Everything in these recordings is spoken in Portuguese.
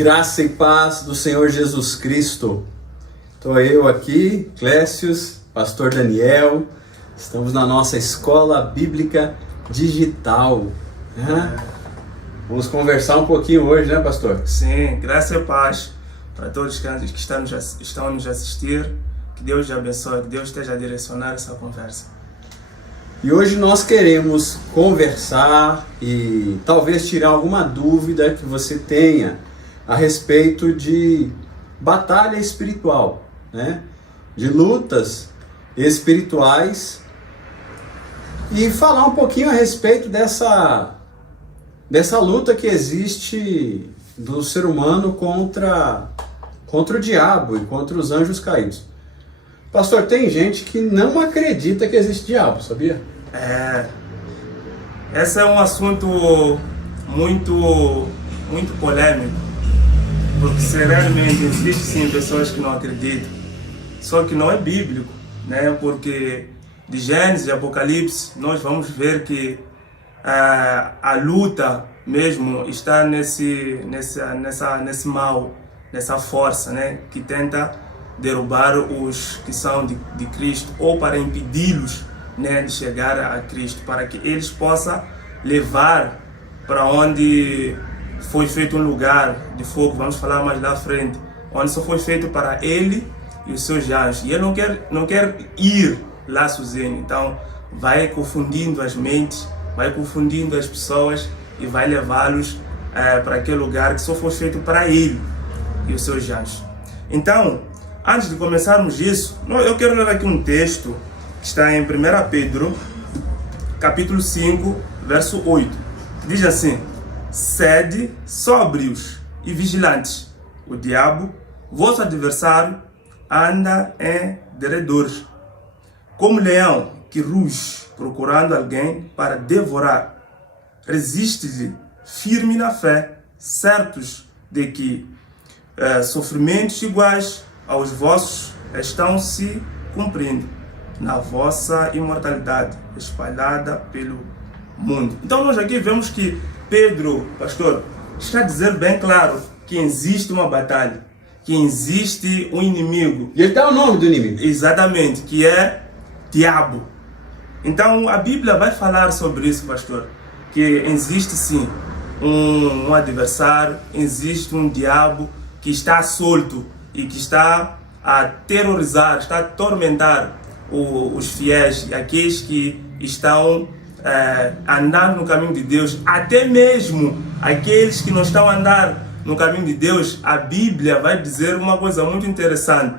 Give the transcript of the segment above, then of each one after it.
Graça e paz do Senhor Jesus Cristo. Estou eu aqui, Clécius, pastor Daniel. Estamos na nossa escola bíblica digital. Vamos conversar um pouquinho hoje, né, pastor? Sim, graça e paz para todos que estão nos assistir. Que Deus te abençoe, que Deus esteja a direcionar essa conversa. E hoje nós queremos conversar e talvez tirar alguma dúvida que você tenha a respeito de batalha espiritual, né? De lutas espirituais, e falar um pouquinho a respeito dessa luta que existe do ser humano contra o diabo e contra os anjos caídos. Pastor, tem gente que não acredita que existe diabo, sabia? Esse é um assunto muito polêmico. Porque realmente existem sim pessoas que não acreditam, só que não é bíblico, né? Porque de Gênesis e Apocalipse nós vamos ver que a luta mesmo está nesse mal, nessa força, né? Que tenta derrubar os que são de Cristo, ou para impedi-los, né, de chegar a Cristo, para que eles possam levar para onde foi feito um lugar de fogo, vamos falar mais lá à frente, onde só foi feito para ele e os seus anjos. E ele não quer ir lá sozinho, então vai confundindo as mentes, vai confundindo as pessoas e vai levá-los para aquele lugar que só foi feito para ele e os seus anjos. Então, antes de começarmos isso, eu quero ler aqui um texto que está em 1 Pedro, capítulo 5, verso 8. Diz assim: sede sóbrios e vigilantes. O diabo, vosso adversário, anda em derredores, como leão que ruge, procurando alguém para devorar. Resiste-lhe firme na fé, certos de que sofrimentos iguais aos vossos estão se cumprindo na vossa imortalidade espalhada pelo mundo. Então nós aqui vemos que Pedro, pastor, está a dizer bem claro que existe uma batalha, que existe um inimigo. E ele dá o nome do inimigo. Exatamente, que é diabo. Então a Bíblia vai falar sobre isso, pastor, que existe sim um adversário, existe um diabo que está solto e que está a terrorizar, está a atormentar os fiéis e aqueles que estão andando no caminho de Deus, até mesmo aqueles que não estão a andar no caminho de Deus. A Bíblia vai dizer uma coisa muito interessante,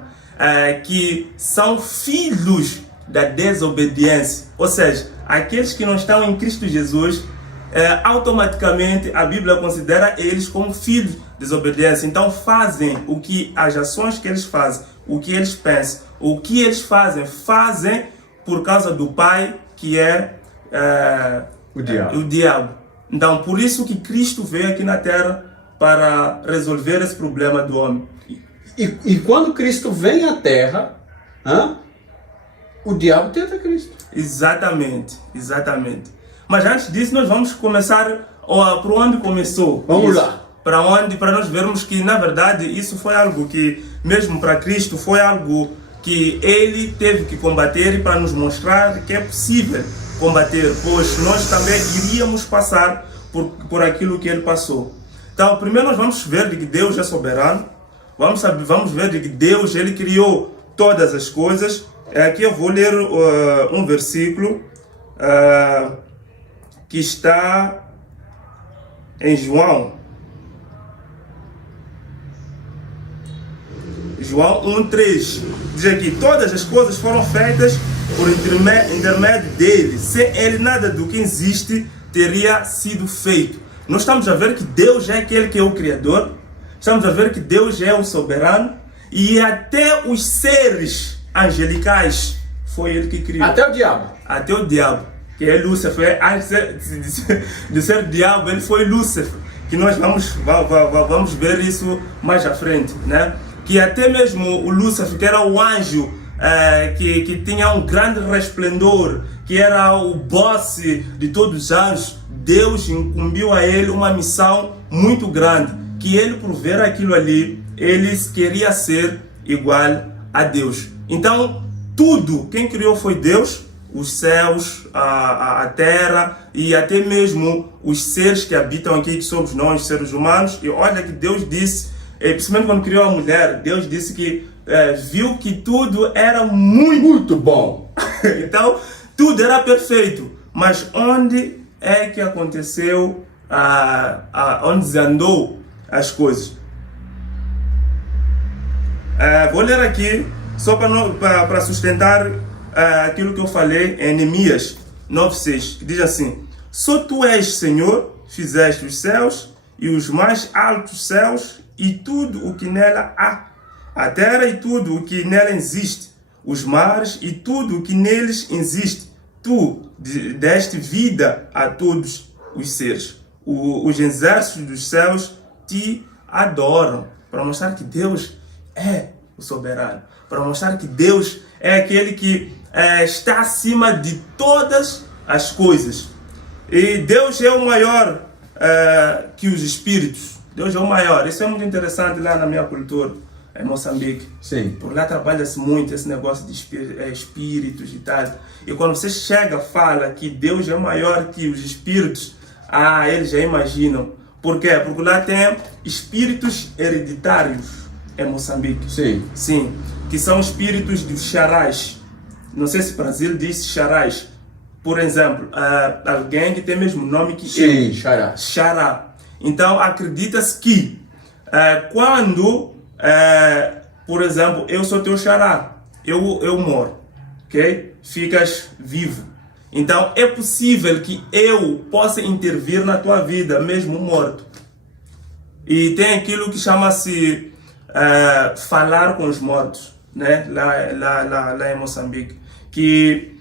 que são filhos da desobediência, ou seja, aqueles que não estão em Cristo Jesus, automaticamente a Bíblia considera eles como filhos de desobediência. Então fazem as ações que eles fazem, o que eles pensam, o que eles fazem por causa do pai, que é o diabo. Então, por isso que Cristo veio aqui na Terra, para resolver esse problema do homem. E quando Cristo vem à Terra, o diabo tenta Cristo. Exatamente. Mas antes disso, nós vamos começar por onde começou. Vamos lá. Para nós vermos que, na verdade, isso foi algo que, mesmo para Cristo, foi algo que ele teve que combater, e para nos mostrar que é possível combater, pois nós também iríamos passar por aquilo que ele passou. Então, primeiro nós vamos ver de que Deus é soberano, vamos ver de que Deus, ele criou todas as coisas. Aqui eu vou ler um versículo que está em João 1:3. Diz aqui: todas as coisas foram feitas por intermédio dele. Sem ele, nada do que existe teria sido feito. Nós estamos a ver que Deus é aquele que é o Criador. Estamos a ver que Deus é o soberano. E até os seres angelicais foi ele que criou. Até o diabo. Que é Lúcifer. Antes de ser diabo, ele foi Lúcifer. Que nós vamos ver isso mais à frente, né? Que até mesmo o Lúcifer, que era o anjo que tinha um grande resplendor, que era o boss de todos os anjos, Deus incumbiu a ele uma missão muito grande, que ele, por ver aquilo ali, ele queria ser igual a Deus. Então, tudo, quem criou foi Deus, os céus, a terra e até mesmo os seres que habitam aqui, que somos nós, seres humanos. E olha que Deus disse, principalmente quando criou a mulher, Deus disse que viu que tudo era muito bom. Então, tudo era perfeito. Mas onde é que aconteceu, onde desandou as coisas? Vou ler aqui, só para sustentar aquilo que eu falei em Neemias 9:6, que diz assim: só tu és, Senhor, fizeste os céus e os mais altos céus e tudo o que nela há, a terra e tudo o que nela existe, os mares e tudo o que neles existe. Tu deste vida a todos os seres. Os exércitos dos céus te adoram, para mostrar que Deus é o soberano, para mostrar que Deus é aquele que está acima de todas as coisas. E Deus é o maior que os espíritos. Deus é o maior. Isso é muito interessante lá na minha cultura, em Moçambique. Sim. Por lá trabalha-se muito esse negócio de espíritos e tal. E quando você chega e fala que Deus é maior que os espíritos, eles já imaginam. Por quê? Porque lá tem espíritos hereditários em Moçambique. Sim. Sim. Que são espíritos dos xarás. Não sei se o Brasil diz xarás. Por exemplo, alguém que tem o mesmo nome que Sim, xará. Xará. Então, acredita-se que quando, por exemplo, eu sou teu xará, eu moro, ok? Ficas vivo. Então, é possível que eu possa intervir na tua vida, mesmo morto. E tem aquilo que chama-se falar com os mortos, né? Lá em Moçambique. Que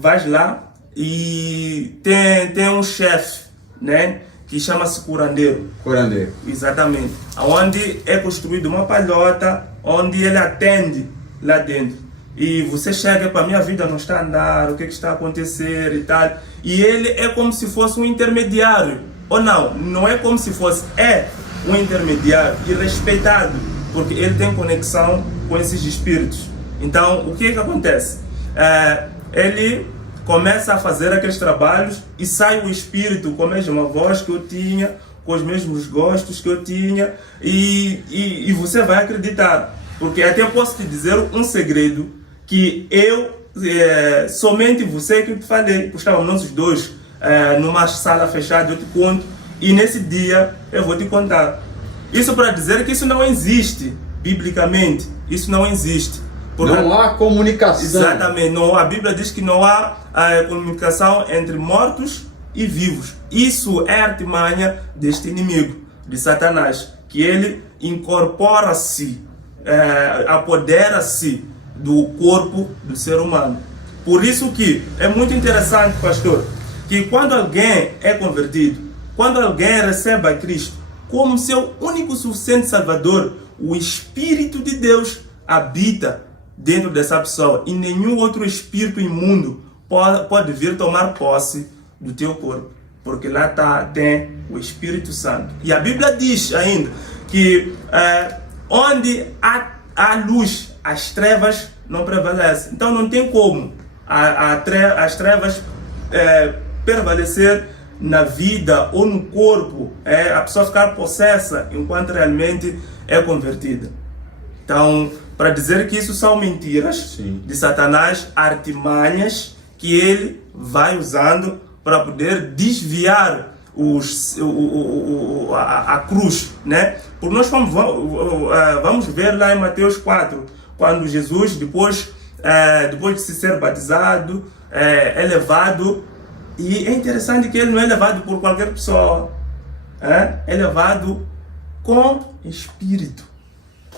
vais lá e tem um chefe, né? Que chama-se curandeiro. Curandeiro. Exatamente. Onde é construída uma palhota, onde ele atende lá dentro. E você chega, para minha vida não está a andar, o que está a acontecer e tal. E ele é como se fosse um intermediário. Ou não, não é como se fosse, é um intermediário e respeitado, porque ele tem conexão com esses espíritos. Então, o que acontece? Ele começa a fazer aqueles trabalhos e sai o espírito com a mesma voz que eu tinha, com os mesmos gostos que eu tinha, e você vai acreditar. Porque até posso te dizer um segredo, que somente você que eu te falei, porque estávamos nós os dois numa sala fechada, eu te conto, e nesse dia eu vou te contar. Isso para dizer que isso não existe, biblicamente, isso não existe. Porque não há comunicação. Exatamente, a Bíblia diz que não há comunicação entre mortos e vivos. Isso é a artimanha deste inimigo, de Satanás, que ele incorpora-se, apodera-se do corpo do ser humano. Por isso que é muito interessante, pastor, que quando alguém é convertido, quando alguém recebe a Cristo como seu único suficiente Salvador, o Espírito de Deus habita dentro dessa pessoa e nenhum outro espírito imundo pode vir tomar posse do teu corpo, porque lá tem o Espírito Santo. E a Bíblia diz ainda que onde há luz, as trevas não prevalecem. Então não tem como as trevas prevalecer na vida ou no corpo, a pessoa ficar possessa enquanto realmente é convertida. Então, para dizer que isso são mentiras de Satanás, artimanhas que ele vai usando para poder desviar a cruz, né? Porque nós vamos ver lá em Mateus 4, quando Jesus, depois de ser batizado, é levado, e é interessante que ele não é levado por qualquer pessoa, é levado com Espírito,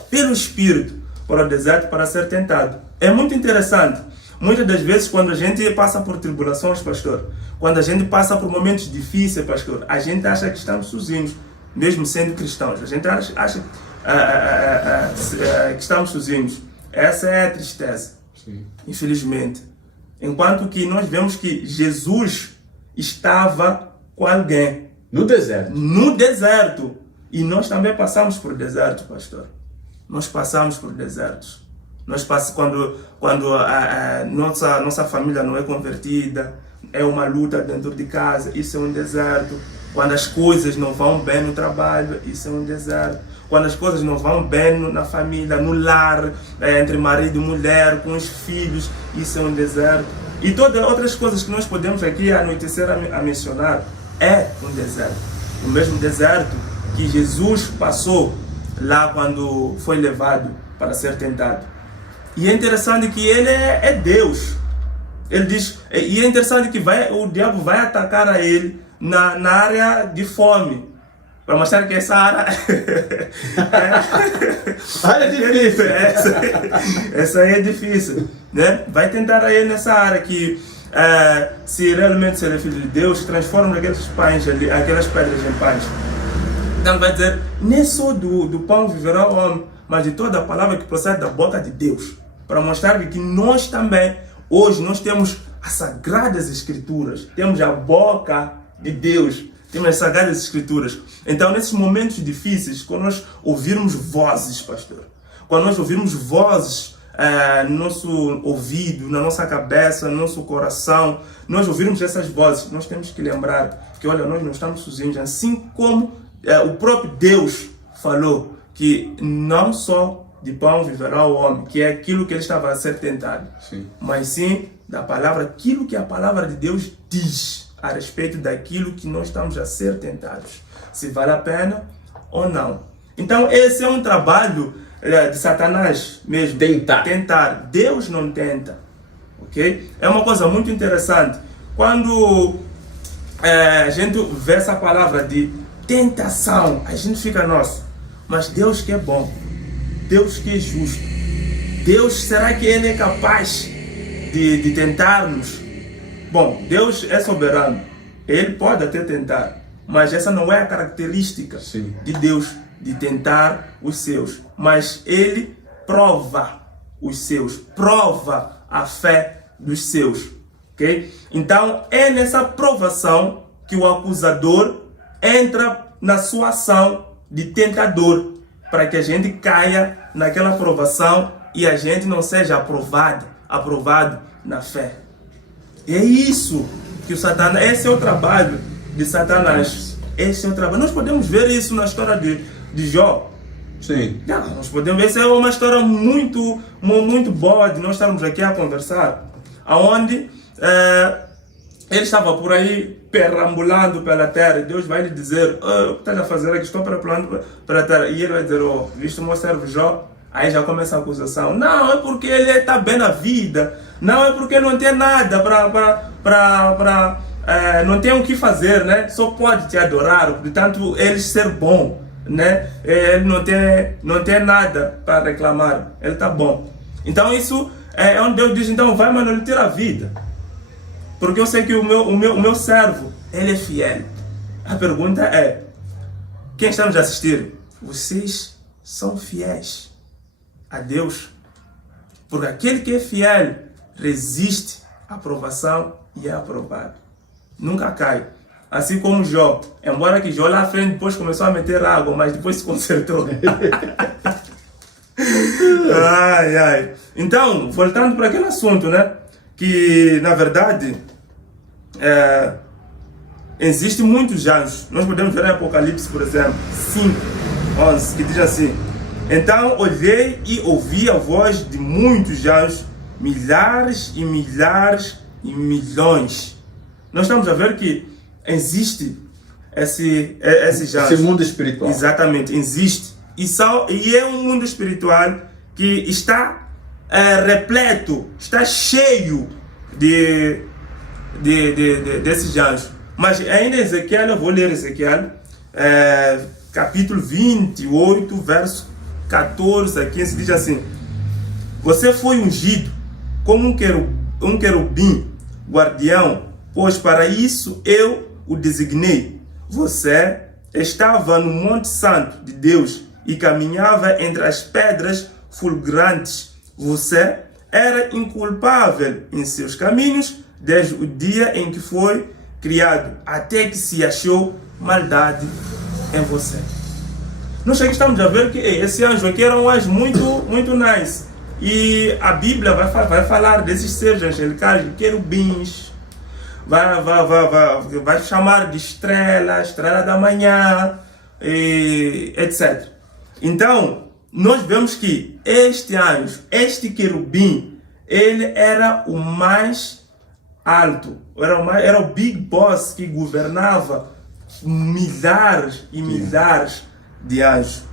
pelo Espírito, para o deserto para ser tentado. É muito interessante. Muitas das vezes, quando a gente passa por tribulações, pastor, quando a gente passa por momentos difíceis, pastor, a gente acha que estamos sozinhos, mesmo sendo cristãos. A gente acha que estamos sozinhos. Essa é a tristeza, infelizmente. Enquanto que nós vemos que Jesus estava com alguém. No deserto. No deserto. E nós também passamos por desertos, pastor. Nós passamos por desertos. Quando a nossa família não é convertida, é uma luta dentro de casa, isso é um deserto. Quando as coisas não vão bem no trabalho, isso é um deserto. Quando as coisas não vão bem na família, no lar, entre marido e mulher, com os filhos, isso é um deserto. E todas outras coisas que nós podemos aqui anoitecer a mencionar, é um deserto. O mesmo deserto que Jesus passou lá quando foi levado para ser tentado. E é interessante que ele é Deus. Ele diz, e é interessante que o diabo vai atacar a ele na área de fome. Para mostrar que essa área é difícil. Essa aí é difícil, né? Vai tentar a ele nessa área que se realmente ele é filho de Deus, transforma aqueles pães ali, aquelas pedras em pães. Então vai dizer, nem só do pão viverá o homem, mas de toda a palavra que procede da boca de Deus. Para mostrar que nós também, hoje, nós temos as Sagradas Escrituras, temos a boca de Deus, temos as Sagradas Escrituras. Então, nesses momentos difíceis, quando nós ouvirmos vozes, pastor, quando nós ouvirmos vozes no nosso ouvido, na nossa cabeça, no nosso coração, nós ouvirmos essas vozes, nós temos que lembrar que, olha, nós não estamos sozinhos, assim como o próprio Deus falou que não só de pão viverá o homem, que é aquilo que ele estava a ser tentado, sim, mas sim da palavra, aquilo que a palavra de Deus diz a respeito daquilo que nós estamos a ser tentados, se vale a pena ou não. Então esse é um trabalho de Satanás mesmo, tentar. Deus não tenta, ok? É uma coisa muito interessante quando a gente vê essa palavra de tentação, a gente fica, nossa, mas Deus que é bom, Deus que é justo, Deus, será que Ele é capaz de tentar-nos? Bom, Deus é soberano, Ele pode até tentar, mas essa não é a característica, sim, de Deus, de tentar os seus, mas Ele prova os seus, prova a fé dos seus, ok? Então é nessa provação que o acusador entra na sua ação de tentador, para que a gente caia naquela provação e a gente não seja aprovado na fé. É isso que o Satanás, esse é o trabalho de Satanás. Esse é o trabalho. Nós podemos ver isso na história de Jó. Sim. Nós podemos ver, essa é uma história muito boa de nós estarmos aqui a conversar, onde ele estava por aí perambulando pela terra e Deus vai lhe dizer, o que estás a fazer aqui? Estou perambulando pela terra. E ele vai dizer, viste o meu servo Jó? Aí já começa a acusação. Não, é porque ele está bem na vida. Não, é porque não tem nada não tem o que fazer, né? Só pode te adorar, portanto, ele ser bom, né? Ele não tem nada para reclamar, ele está bom. Então isso é onde Deus diz, então vai, mas não lhe tira a vida. Porque eu sei que o meu servo, ele é fiel. A pergunta é, quem está nos assistindo? Vocês são fiéis a Deus? Porque aquele que é fiel resiste à provação e é aprovado. Nunca cai. Assim como Jó. Embora que Jó lá à frente depois começou a meter água, mas depois se consertou. Ai. Então, voltando para aquele assunto, né? Que na verdade existem muitos anjos. Nós podemos ver em Apocalipse, por exemplo, 5:11, que diz assim: então olhei e ouvi a voz de muitos anjos, milhares e milhares e milhões. Nós estamos a ver que existe esses anjos. Esse mundo espiritual. Exatamente, existe. E é um mundo espiritual que está repleto, está cheio desses anjos. Mas ainda Ezequiel, eu vou ler Ezequiel, capítulo 28, verso 14 a 15, diz assim: você foi ungido como um querubim guardião, pois para isso eu o designei. Você estava no Monte Santo de Deus e caminhava entre as pedras fulgurantes. Você era inculpável em seus caminhos desde o dia em que foi criado, até que se achou maldade em você. Nós aqui estamos a ver que esse anjo aqui era um anjo muito nice. E a Bíblia vai falar desses seres angelicais, de querubins, vai chamar de estrela da manhã, etc. Então, nós vemos que este anjo, este querubim, ele era o mais alto, era o Big Boss que governava milhares e milhares de anjos.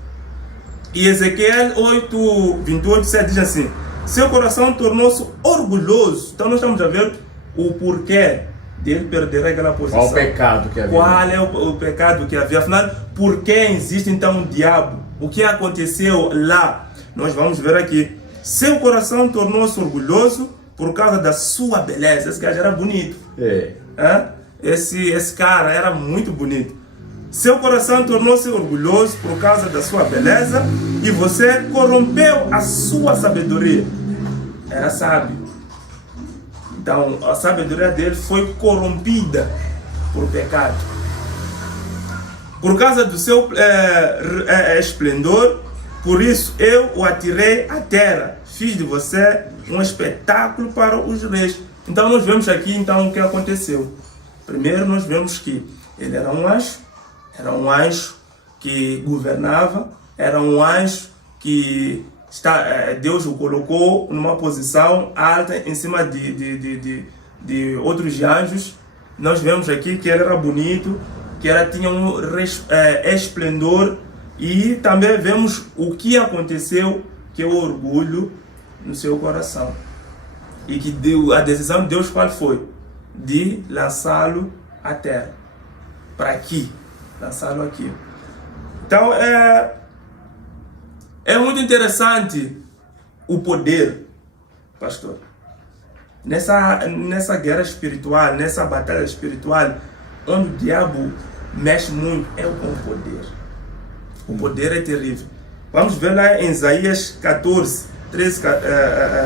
E Ezequiel 8:28 diz assim: seu coração tornou-se orgulhoso. Então nós estamos a ver o porquê dele perder aquela posição. Qual o pecado que havia? Qual é o pecado que havia? Afinal, por que existe então o diabo? O que aconteceu lá? Nós vamos ver aqui. Seu coração tornou-se orgulhoso por causa da sua beleza. Esse gajo era bonito. Esse cara era muito bonito. Seu coração tornou-se orgulhoso por causa da sua beleza e você corrompeu a sua sabedoria. Era sábio. Então, a sabedoria dele foi corrompida por pecado. Por causa do seu esplendor, por isso eu o atirei à terra. Fiz de você um espetáculo para os reis. Então, nós vemos aqui então o que aconteceu. Primeiro, nós vemos que ele era um anjo. Era um anjo que governava, era um anjo que Deus o colocou numa posição alta em cima de outros anjos. Nós vemos aqui que ele era bonito, que tinha um esplendor, e também vemos o que aconteceu, que é o orgulho no seu coração. E que a decisão de Deus qual foi? De lançá-lo à terra. Para aqui. Lançá-lo aqui. Então é muito interessante o poder, pastor. Nessa guerra espiritual, nessa batalha espiritual, onde o diabo mexe muito, é com o poder. O poder é terrível. Vamos ver lá em Isaías 14,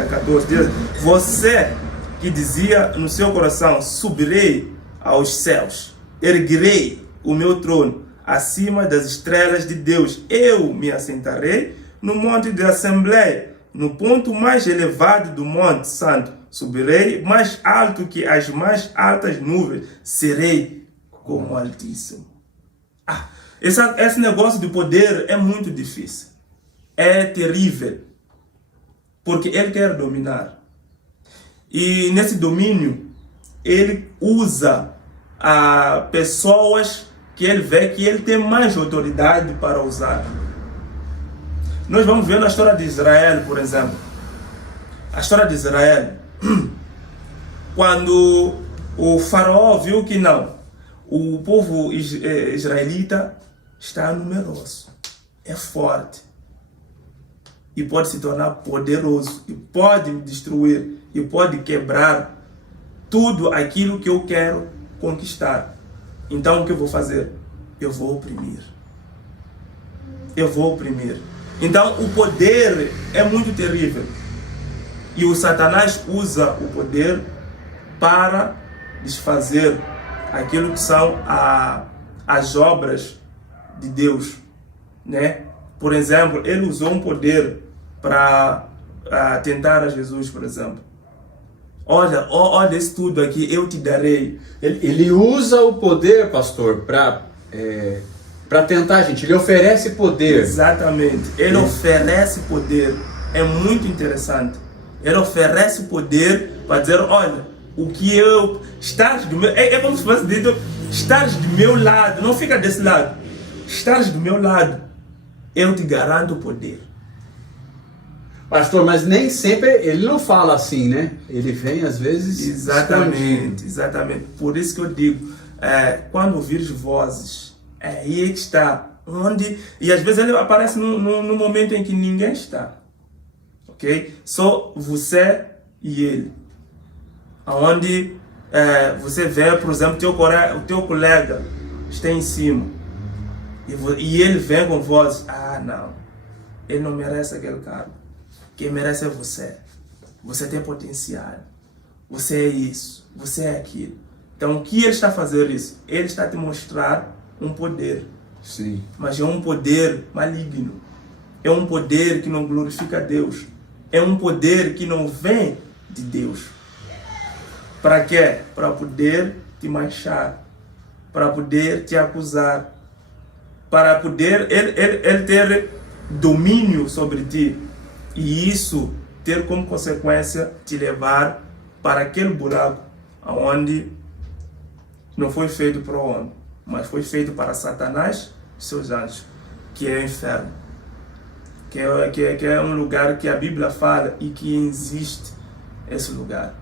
14. Diz: você que dizia no seu coração: subirei aos céus, erguerei o meu trono acima das estrelas de Deus. Eu me assentarei no monte de assembleia, no ponto mais elevado do monte santo. Subirei mais alto que as mais altas nuvens. Serei como o Altíssimo. Esse negócio de poder é muito difícil. É terrível. Porque ele quer dominar. E nesse domínio, ele usa pessoas que ele vê que ele tem mais autoridade para usar. Nós vamos ver na história de Israel, por exemplo. A história de Israel, quando o faraó viu que não, o povo israelita está numeroso, é forte, e pode se tornar poderoso, e pode me destruir, e pode quebrar tudo aquilo que eu quero conquistar. Então o que eu vou fazer? Eu vou oprimir. Eu vou oprimir. Então o poder é muito terrível. E o Satanás usa o poder para desfazer aquilo que são as obras de Deus, né? Por exemplo, ele usou um poder para tentar a Jesus, por exemplo. Olha isso tudo aqui, eu te darei. Ele usa o poder, pastor, para tentar a gente. Ele oferece poder. Exatamente. Ele oferece poder. É muito interessante. Ele oferece poder para dizer: olha, o que eu... Estás do meu... É como se fosse dito: estás do meu lado. Não fica desse lado. Estás do meu lado. Eu te garanto o poder. Pastor, mas nem sempre ele não fala assim, né? Ele vem às vezes exatamente, exatamente. Por isso que eu digo, quando ouvires vozes, aí que está. Onde, e às vezes ele aparece no momento em que ninguém está. Ok? Só você e ele. Onde você vê, por exemplo, o teu colega está em cima. E ele vem com voz: não, ele não merece aquele cargo. Quem merece é você. Você tem potencial. Você é isso. Você é aquilo. Então, o que ele está fazendo isso? Ele está te mostrar um poder. Sim. mas é um poder maligno. É um poder que não glorifica a Deus. É um poder que não vem de Deus. Para quê? Para poder te manchar, para poder te acusar, para poder ele ter domínio sobre ti. E isso ter como consequência te levar para aquele buraco onde não foi feito para o homem, mas foi feito para Satanás e seus anjos, que é o inferno. Que é um lugar que a Bíblia fala e que existe esse lugar.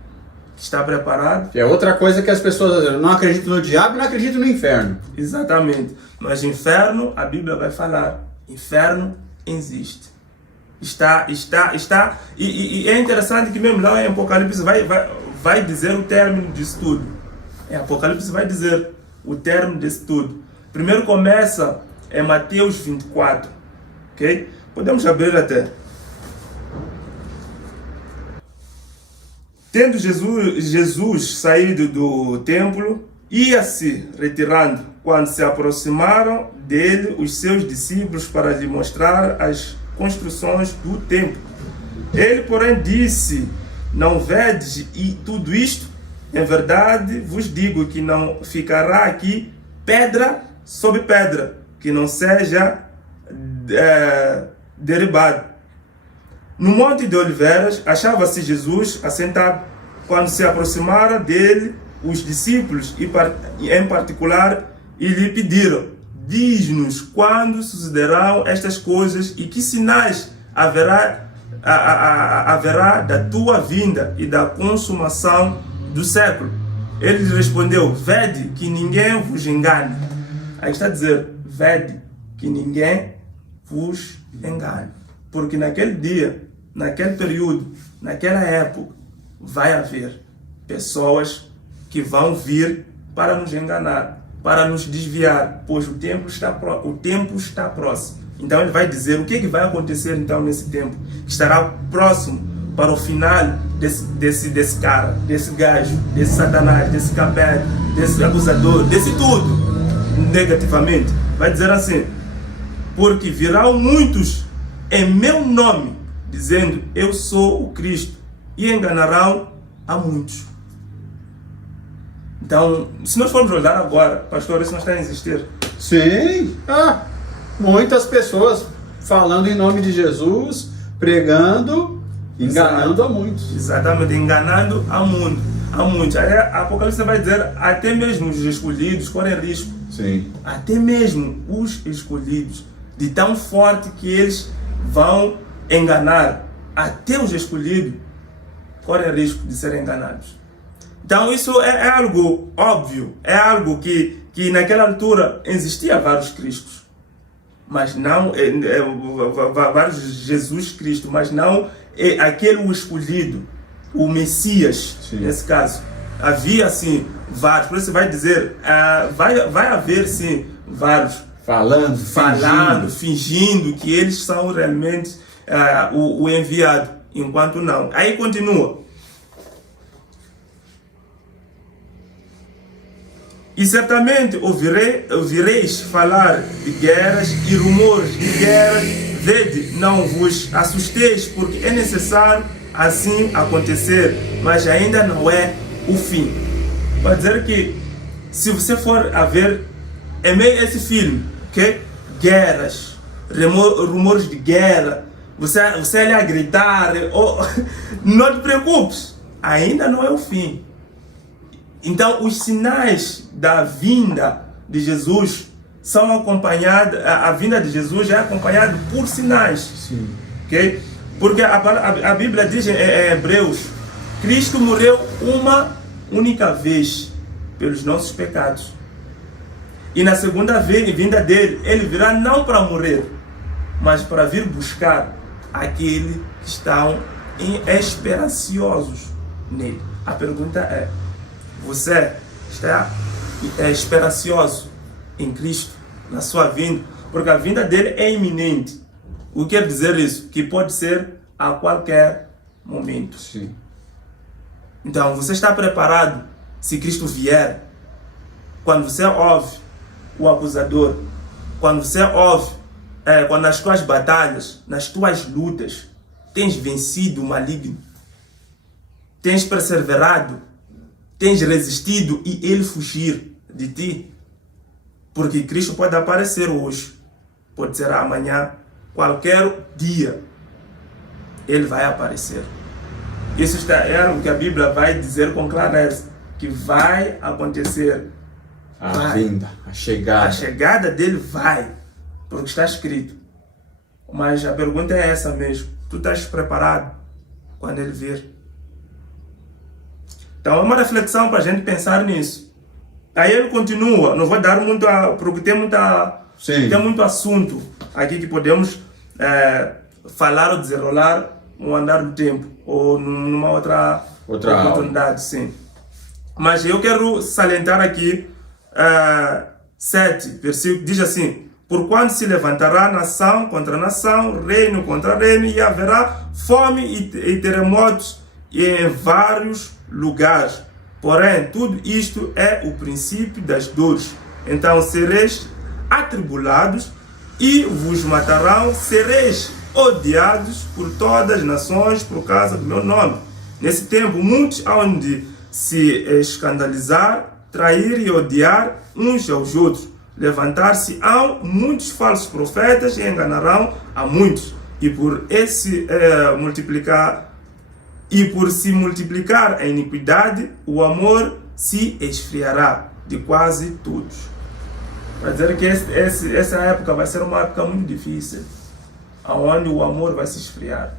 Está preparado? É outra coisa que as pessoas não acreditam no diabo e não acreditam no inferno. Exatamente. Mas inferno, a Bíblia vai falar. Inferno existe. E é interessante que mesmo lá em Apocalipse vai dizer o término disso tudo. Em Apocalipse vai dizer o término disso tudo. Primeiro começa em Mateus 24. Ok? Podemos abrir até. Tendo Jesus saído do templo, ia-se retirando, quando se aproximaram dele os seus discípulos para lhe mostrar as construções do templo. Ele, porém, disse: não vedes e tudo isto? Em verdade vos digo que não ficará aqui pedra sobre pedra, que não seja derribado. No Monte de Oliveiras achava-se Jesus assentado. Quando se aproximaram dele os discípulos, e em particular, e lhe pediram: diz-nos quando sucederão estas coisas e que sinais haverá da tua vinda e da consumação do século. Ele lhe respondeu: vede que ninguém vos engane. Aí está a dizer: vede que ninguém vos engane. Porque naquele dia, naquele período, naquela época, vai haver pessoas que vão vir para nos enganar, para nos desviar, pois o tempo está próximo. Então ele vai dizer o que vai acontecer então nesse tempo, que estará próximo para o final desse cara, desse gajo, desse satanás, desse capeta, desse abusador, desse tudo, negativamente. Vai dizer assim: porque virão muitos em meu nome, dizendo eu sou o Cristo, e enganarão a muitos. Então, se nós formos olhar agora, pastor, isso não está a existir. Sim, muitas pessoas falando em nome de Jesus, pregando, enganando a muitos. Exatamente, enganando a muitos. Aí a Apocalipse vai dizer, até mesmo os escolhidos correm risco. Sim. Até mesmo os escolhidos, de tão forte que eles vão enganar, até os escolhidos correm risco de serem enganados. Então isso é algo óbvio, é algo que naquela altura existia vários Cristos, mas não vários Jesus Cristo, mas não aquele o escolhido, o Messias. Sim. Nesse caso. Havia sim vários, por isso vai dizer, vai haver sim vários falando, fingindo que eles são realmente o enviado, enquanto não. Aí continua. E certamente ouvireis falar de guerras e rumores de guerras. Vede, não vos assusteis, porque é necessário assim acontecer, mas ainda não é o fim. Para dizer que, se você for a ver, é meio esse filme, ok? Guerras, rumores de guerra, você ali a gritar, não te preocupes, ainda não é o fim. Então, os sinais da vinda de Jesus são acompanhados, a vinda de Jesus é acompanhada por sinais. Sim. Okay? Porque a Bíblia diz em Hebreus, Cristo morreu uma única vez pelos nossos pecados. E na segunda vinda dele, ele virá não para morrer, mas para vir buscar aqueles que estão esperanciosos nele. A pergunta é: você está esperancioso em Cristo, na sua vinda? Porque a vinda dele é iminente. O que quer dizer isso? Que pode ser a qualquer momento. Sim. Então, você está preparado se Cristo vier? Quando você ouve o acusador, quando você ouve, quando nas tuas batalhas, nas tuas lutas, tens vencido o maligno, tens perseverado, tens resistido e ele fugir de ti. Porque Cristo pode aparecer hoje, pode ser amanhã, qualquer dia, ele vai aparecer. Isso é o que a Bíblia vai dizer com clareza, que vai acontecer. Vinda, a chegada. A chegada dele vai, porque está escrito. Mas a pergunta é essa mesmo. Tu estás preparado quando ele vir? Então é uma reflexão para a gente pensar nisso. Aí ele continua, não vou dar muito, porque tem muito assunto aqui que podemos falar ou desenrolar no andar do tempo, ou numa outra oportunidade, sim. Mas eu quero salientar aqui 7, versículo, diz assim: porquanto se levantará nação contra nação, reino contra reino, e haverá fome e terremotos em vários lugares. Porém, tudo isto é o princípio das dores. Então sereis atribulados e vos matarão, sereis odiados por todas as nações por causa do meu nome. Nesse tempo, muitos hão de se escandalizar, trair e odiar uns aos outros. Levantar-se-ão muitos falsos profetas e enganarão a muitos. E por se multiplicar a iniquidade, o amor se esfriará de quase todos. Para dizer que essa época vai ser uma época muito difícil, onde o amor vai se esfriar.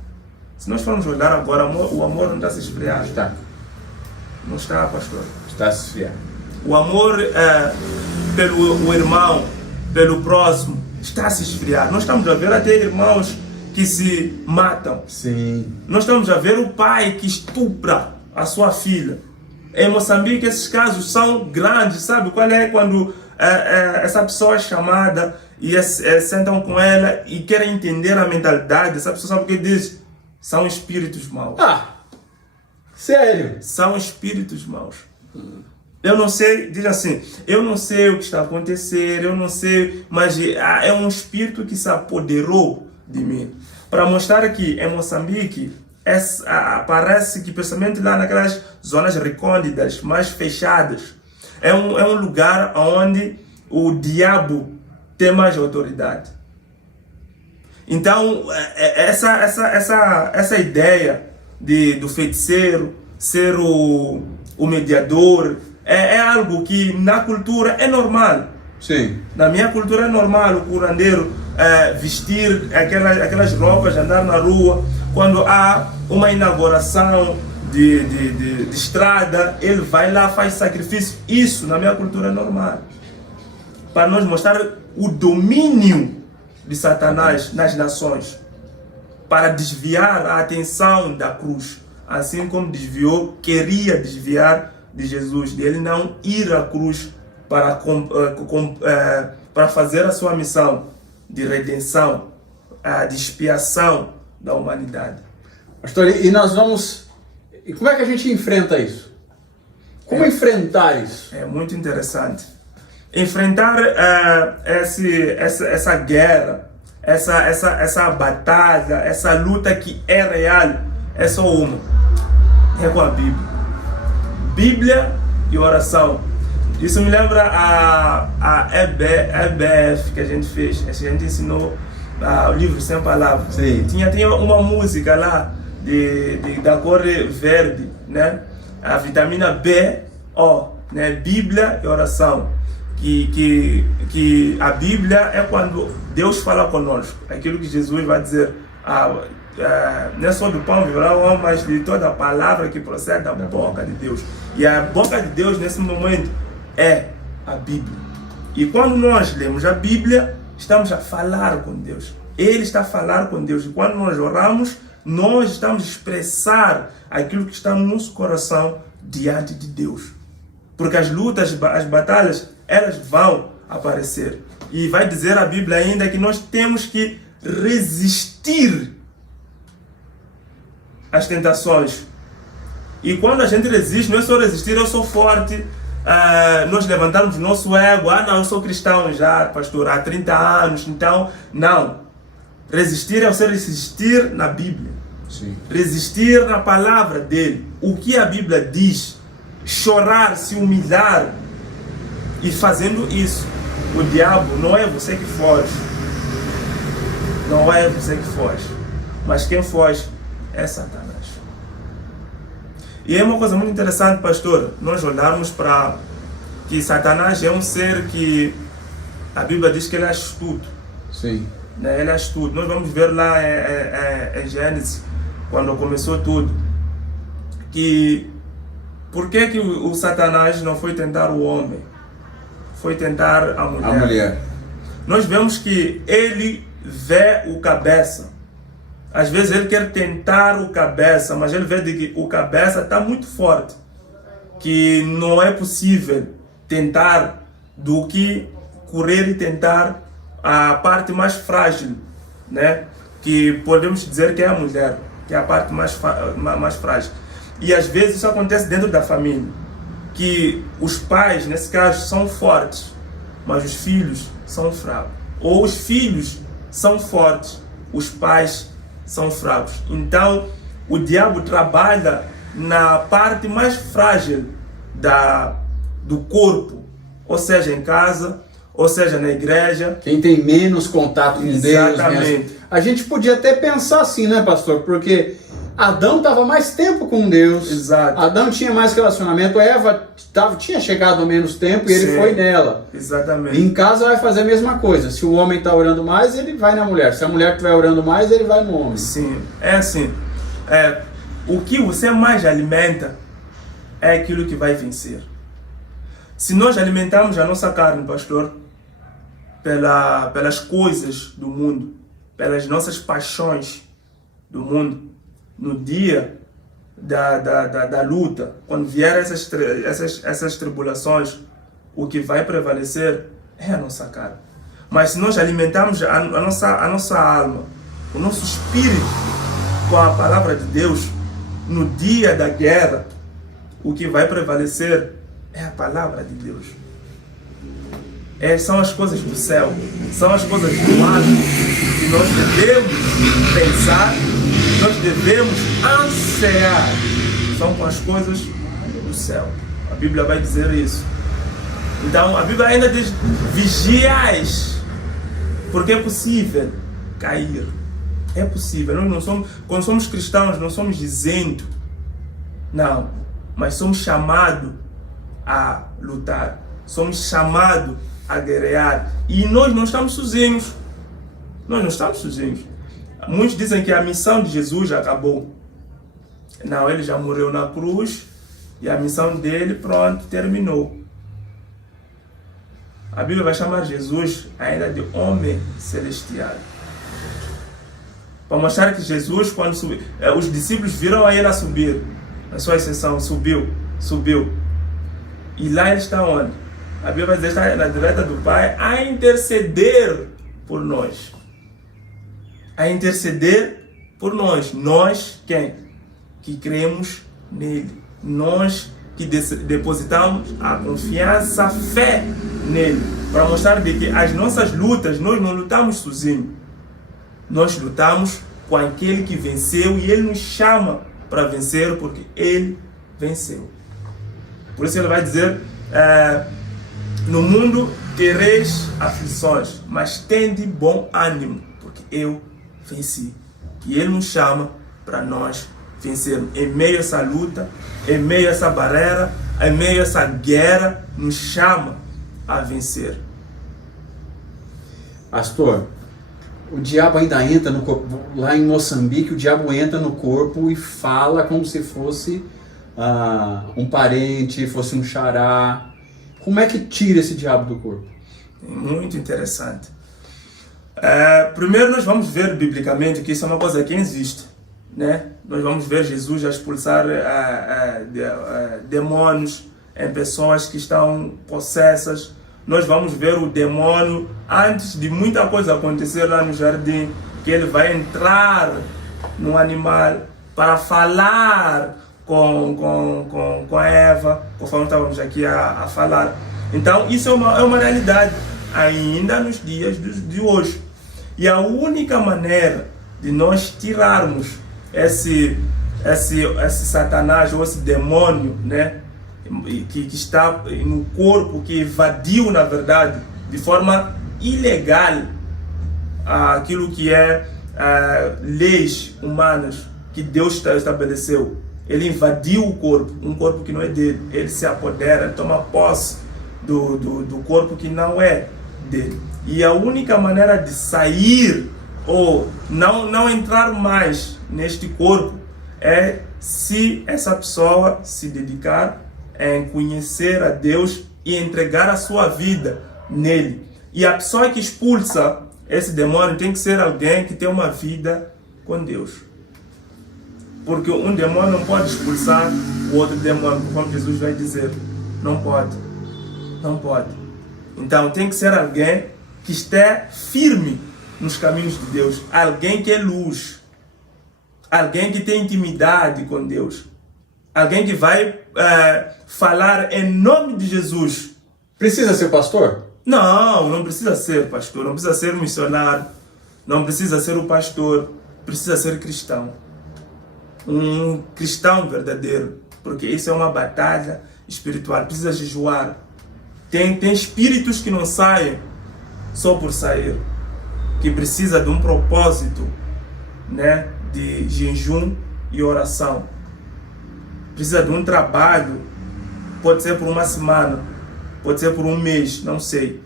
Se nós formos olhar agora, o amor não está a se esfriar. Não está, pastor? Está a se esfriar. O amor pelo irmão, pelo próximo, está a se esfriar. Nós estamos a ver até irmãos que se matam. Sim. Nós estamos a ver o pai que estupra a sua filha. Em Moçambique, esses casos são grandes, sabe? Qual é quando essa pessoa é chamada e sentam com ela e querem entender a mentalidade. Essa pessoa sabe o que diz? São espíritos maus. Sério? São espíritos maus. Eu não sei, diz assim, eu não sei o que está a acontecer, eu não sei, mas é um espírito que se apoderou de mim. Para mostrar que em Moçambique, parece que principalmente lá naquelas zonas recônditas, mais fechadas, é um lugar onde o diabo tem mais autoridade. Então, essa ideia do feiticeiro ser o mediador é algo que na cultura é normal. Sim. Na minha cultura é normal o curandeiro vestir aquelas roupas, andar na rua. Quando há uma inauguração de estrada, ele vai lá, faz sacrifício. Isso na minha cultura é normal. Para nós mostrar o domínio de Satanás nas nações, para desviar a atenção da cruz, assim como queria desviar de Jesus, de ele não ir à cruz para fazer a sua missão de redenção, de expiação da humanidade. Pastor, e nós vamos... E como é que a gente enfrenta isso? Como enfrentar isso? É muito interessante. Enfrentar essa guerra, essa batalha, essa luta que é real, é só uma. É com a Bíblia. Bíblia e oração. Isso me lembra a EBF que a gente fez. A gente ensinou o livro Sem Palavras. Sim. Tinha uma música lá da cor verde, né? A vitamina B, né? Bíblia e oração. Que a Bíblia é quando Deus fala conosco. Aquilo que Jesus vai dizer. Não é só do pão viverá o homem, mas de toda a palavra que procede da boca de Deus. E a boca de Deus nesse momento é a Bíblia. E quando nós lemos a Bíblia, estamos a falar com Deus. Ele está a falar com Deus. E quando nós oramos, nós estamos a expressar aquilo que está no nosso coração diante de Deus. Porque as lutas, as batalhas, elas vão aparecer. E vai dizer a Bíblia ainda que nós temos que resistir às tentações. E quando a gente resiste, não é só resistir, eu sou forte, nós levantarmos o nosso ego. Não, eu sou cristão já, pastor, há 30 anos, então, não. Resistir é você resistir na Bíblia. Sim. Resistir na palavra dele. O que a Bíblia diz. Chorar, se humilhar. E fazendo isso, o diabo não é você que foge. Não é você que foge. Mas quem foge é Satanás. E é uma coisa muito interessante, pastor, nós olharmos para que Satanás é um ser que a Bíblia diz que ele é astuto. Sim. Né? Ele é astuto. Nós vamos ver lá em Gênesis, quando começou tudo, que por que o Satanás não foi tentar o homem? Foi tentar a mulher. A mulher. Nós vemos que ele vê o cabeça. Às vezes ele quer tentar o cabeça, mas ele vê que o cabeça está muito forte, que não é possível tentar do que correr e tentar a parte mais frágil, né? Que podemos dizer que é a mulher, que é a parte mais frágil. E às vezes isso acontece dentro da família, que os pais, nesse caso, são fortes, mas os filhos são fracos. Ou os filhos são fortes, os pais são fracos. Então, o diabo trabalha na parte mais frágil do corpo, ou seja, em casa, ou seja, na igreja. Quem tem menos contato com Deus. Exatamente. A gente podia até pensar assim, né, pastor? Porque Adão estava mais tempo com Deus. Exato. Adão tinha mais relacionamento. Eva tinha chegado ao menos tempo e ele foi nela. Exatamente. E em casa vai fazer a mesma coisa. Se o homem está orando mais, ele vai na mulher. Se a mulher estiver orando mais, ele vai no homem. Sim, é assim. O que você mais alimenta é aquilo que vai vencer. Se nós alimentamos a nossa carne, pastor, pelas coisas do mundo, pelas nossas paixões do mundo, no dia da luta, quando vier essas tribulações, o que vai prevalecer é a nossa carne. Mas se nós alimentarmos a nossa alma, o nosso espírito com a palavra de Deus, no dia da guerra, o que vai prevalecer é a palavra de Deus. São as coisas do céu, são as coisas do alto que nós devemos pensar, nós devemos ansiar. São com as coisas do céu. A Bíblia vai dizer isso. Então a Bíblia ainda diz: vigiais, porque é possível cair. É possível. Nós não somos, quando somos cristãos, não somos isentos. Não. Mas somos chamados a lutar. Somos chamados a guerrear. E nós não estamos sozinhos. Nós não estamos sozinhos. Muitos dizem que a missão de Jesus já acabou. Não, ele já morreu na cruz e a missão dele, pronto, terminou. A Bíblia vai chamar Jesus ainda de homem celestial. Para mostrar que Jesus, quando subiu, os discípulos viram a ele a subir. Na sua exceção, subiu. E lá ele está onde? A Bíblia vai dizer que está na direita do Pai a interceder por nós. A interceder por nós. Nós, quem? Que cremos nele. Nós que depositamos a confiança, a fé nele. Para mostrar de que as nossas lutas, nós não lutamos sozinhos. Nós lutamos com aquele que venceu e ele nos chama para vencer porque ele venceu. Por isso ele vai dizer: no mundo tereis aflições, mas tende bom ânimo, porque eu venci. E ele nos chama para nós vencermos. Em meio a essa luta, em meio a essa barreira, em meio a essa guerra, nos chama a vencer. Pastor, o diabo ainda entra no corpo. Lá em Moçambique, o diabo entra no corpo e fala como se fosse um parente, fosse um xará. Como é que tira esse diabo do corpo? Muito interessante. Primeiro nós vamos ver biblicamente que isso é uma coisa que existe, né? Nós vamos ver Jesus a expulsar demônios em pessoas que estão possessas. Nós vamos ver o demônio antes de muita coisa acontecer lá no jardim, que ele vai entrar no animal para falar com a Eva, conforme estávamos aqui a falar. Então, isso é uma realidade ainda nos dias de hoje. E a única maneira de nós tirarmos esse Satanás ou esse demônio, né, que está no corpo, que invadiu, na verdade, de forma ilegal aquilo que é leis humanas que Deus estabeleceu. Ele invadiu o corpo, um corpo que não é dele. Ele se apodera, ele toma posse do corpo que não é dele. E a única maneira de sair ou não entrar mais neste corpo é se essa pessoa se dedicar em conhecer a Deus e entregar a sua vida nele. E a pessoa que expulsa esse demônio tem que ser alguém que tem uma vida com Deus. Porque um demônio não pode expulsar o outro demônio, como Jesus vai dizer. Não pode. Não pode. Então tem que ser alguém que esteja firme nos caminhos de Deus. Alguém que é luz. Alguém que tem intimidade com Deus. Alguém que vai falar em nome de Jesus. Precisa ser pastor? Não precisa ser pastor. Não precisa ser missionário. Não precisa ser o pastor. Precisa ser cristão. Um cristão verdadeiro. Porque isso é uma batalha espiritual. Precisa jejuar. Tem espíritos que não saem só por sair. Que precisa de um propósito, né, de jejum e oração. Precisa de um trabalho. Pode ser por uma semana. Pode ser por um mês. Não sei.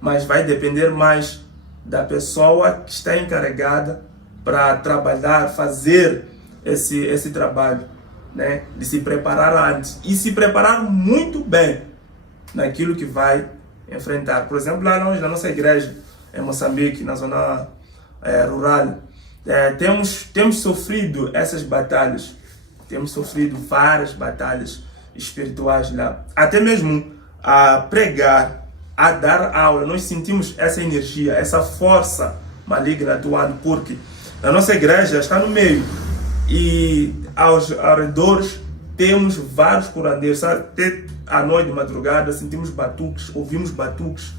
Mas vai depender mais da pessoa que está encarregada para trabalhar, fazer esse trabalho, né? De se preparar antes. E se preparar muito bem naquilo que vai enfrentar. Por exemplo, lá longe, na nossa igreja, em Moçambique, na zona rural, temos sofrido essas batalhas. Temos sofrido várias batalhas espirituais lá. Até mesmo a pregar, a dar aula, nós sentimos essa energia, essa força maligna atuando, porque a nossa igreja está no meio e aos arredores temos vários curandeiros. Até à noite de madrugada sentimos batuques, ouvimos batuques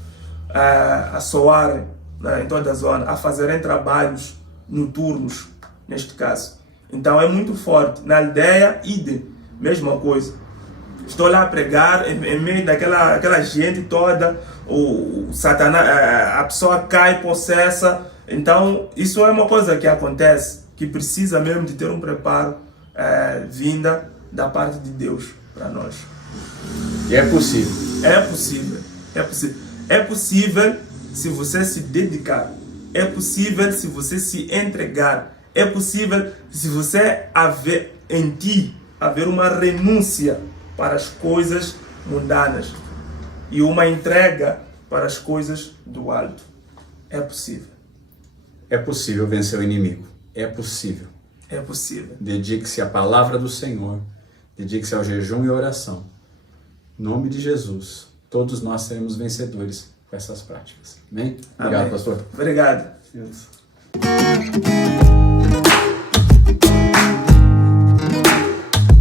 a soarem, né, em toda a zona, a fazerem trabalhos noturnos, neste caso. Então é muito forte. Na aldeia, idem, mesma coisa. Estou lá a pregar, em meio daquela gente toda, o Satanás, a pessoa cai, possessa. Então, isso é uma coisa que acontece, que precisa mesmo de ter um preparo vinda da parte de Deus para nós. E é possível. É possível. É possível. É possível se você se dedicar. É possível se você se entregar. É possível se você haver em ti haver uma renúncia para as coisas mundanas e uma entrega para as coisas do alto. É possível. É possível vencer o inimigo. É possível. É possível. Dedique-se à palavra do Senhor. Dedique-se ao jejum e oração. Em nome de Jesus, todos nós seremos vencedores com essas práticas. Amém? Obrigado, Amém. pastor. Obrigado. Deus.